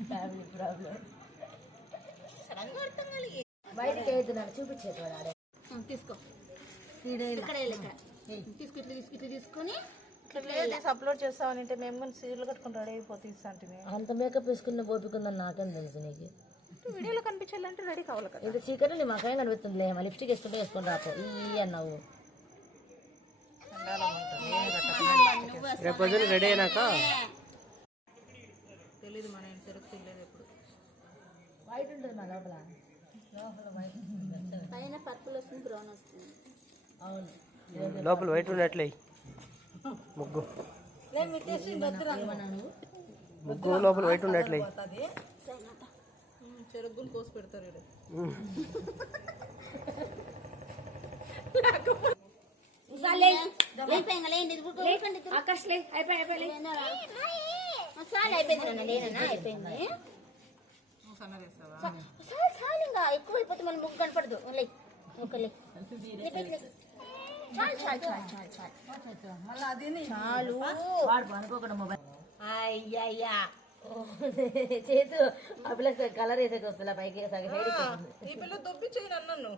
Family problem బయటకి వెళ్తున్నాను చూపించేది తీసుకో తీసుకు ఇట్లా తీసుకొని అప్లోడ్ చేస్తామని అంటే మేము కానీ సీరియల్ కట్టుకుని రెడీ అయిపోతే అంత మేకప్ వేసుకున్న పోతుకుందని నాకేం తెలుసు నీకు వీడియోలో కనిపించాలంటే రెడీ కావాలి కదా. ఇంత చీకటి నీ మాకేం కనిపిస్తుంది మా లిప్స్టిక్ వేసుకుంటే వేసుకొని రాపో ఈ అన్నావు రేపు పొద్దున రెడీ అయినాక తెలీదు మన ఇంటి సరుకు తెలియదు ఎప్పుడు వైట్ ఉంటుంది మా లోపల వైట్ పైన పర్పుల్ వస్తుంది బ్రౌన్ వస్తుంది. అవును లోపల వైట్ ఉన్నట్లే ముగ్గు ముగ్గు లోపల వైట్ ఉన్నట్లే చెరుగ్గులు కోసి పెడతారు ఎక్కువ అయిపోతే మళ్ళీ ముగ్గు కనపడదు. చాలు అయ్యయ్యా చేతు ఆ పిల్ల కలర్ వేసేకి వస్తుందా పైకి ఈ పిల్ల దొబ్బి చేయను అన్నాను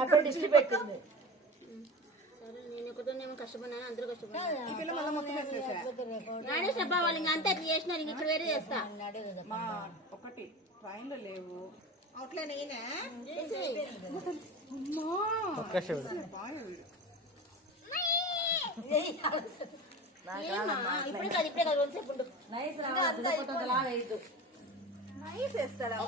అప్పుడు డిస్ట్రి పెట్టింది. నేను ఒకటోనేమో కష్టపడినా అందరూ కష్టపడినా వాళ్ళు ఇంకా అంతా చేసినారు. ఇంక ఇక్కడ వేరే చేస్తా ఒకటి ట్రైన్లో లేవు అట్లా నేనే ఇప్పుడే కాదు ఇప్పుడే కాదు రోజు నైస్ వేస్తాడా